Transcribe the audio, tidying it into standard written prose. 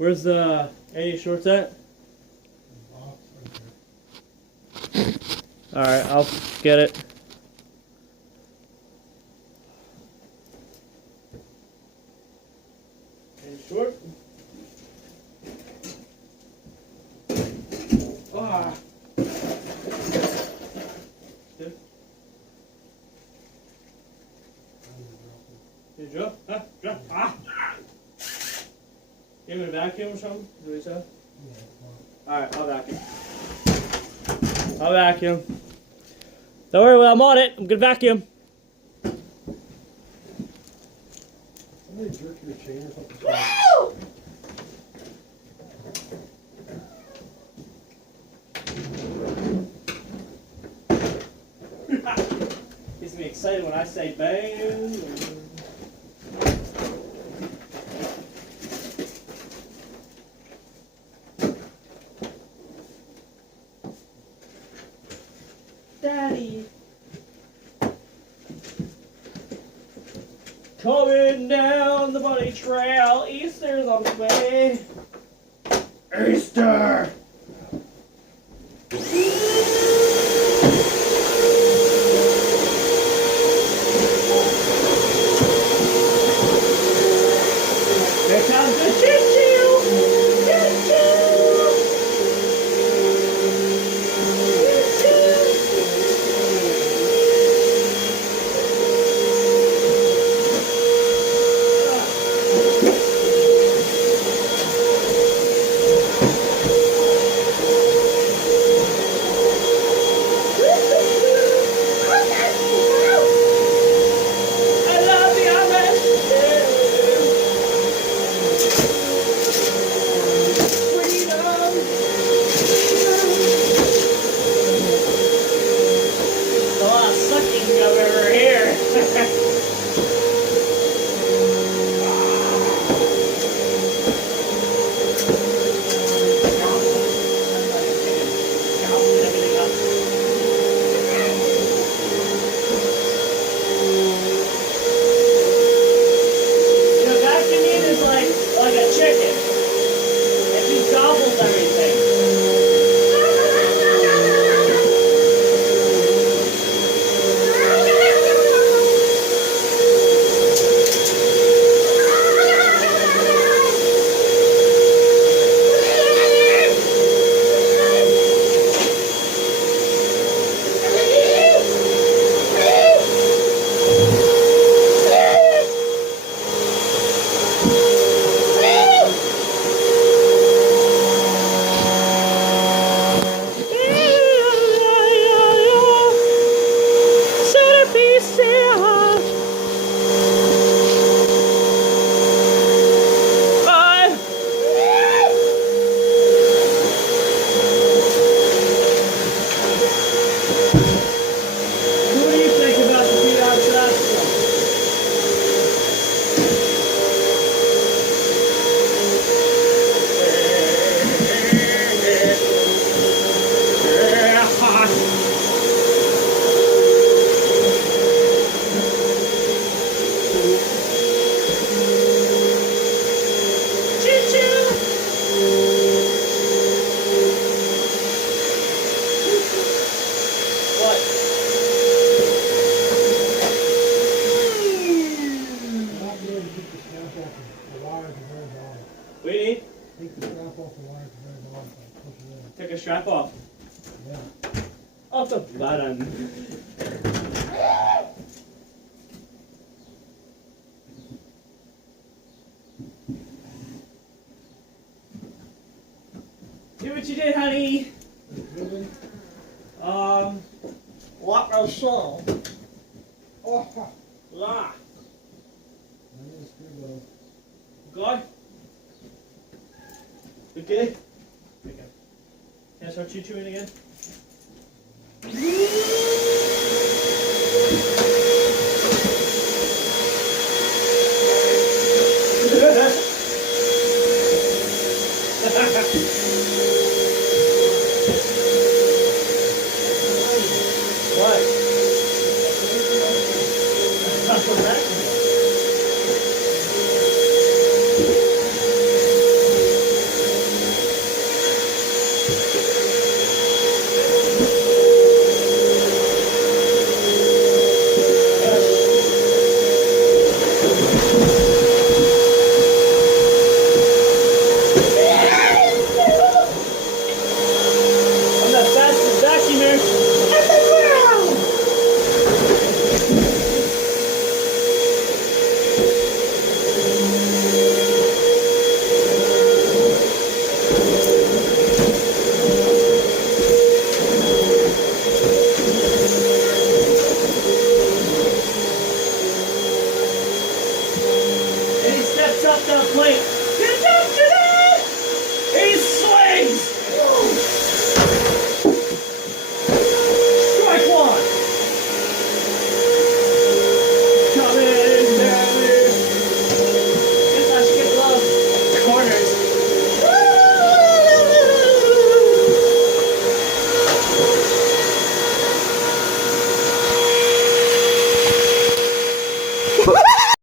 Where's the Eddie shorts at? Alright, I'll get it. Eddie short. Ah. Good. You drop? Huh? Drop. Ah! You want me to vacuum or something? Is that what you said? Alright, I'll vacuum. I'll vacuum. Don't worry, well, I'm on it. I'm gonna vacuum. Somebody jerk your chain or something. Woo! Gets me excited when I say bang. Daddy. Coming down the bunny trail, Easter's on the way. Easter! Here comes the choo-choo! Choo-choo! I love the Amish! Freedom! A lot of sucking over here. You know, vacuuming is like a chicken. It just gobbles everything. What do you think about the beat outside stuff? What? Not be able to keep the snap off the wire at the very bottom. What do you need? Take the snap off the wire at the very bottom, like push it in. Take a strap off. Yeah. Off the bottom. Do what you did, honey. Really? What a song. Oh, La. I need a screw God. Okay. Okay. Can I start choo-chooing again? What? That's not correct. swing. He swings. Strike one. Coming, baby. Guess I should get gloves. Corners. Ha ha ha!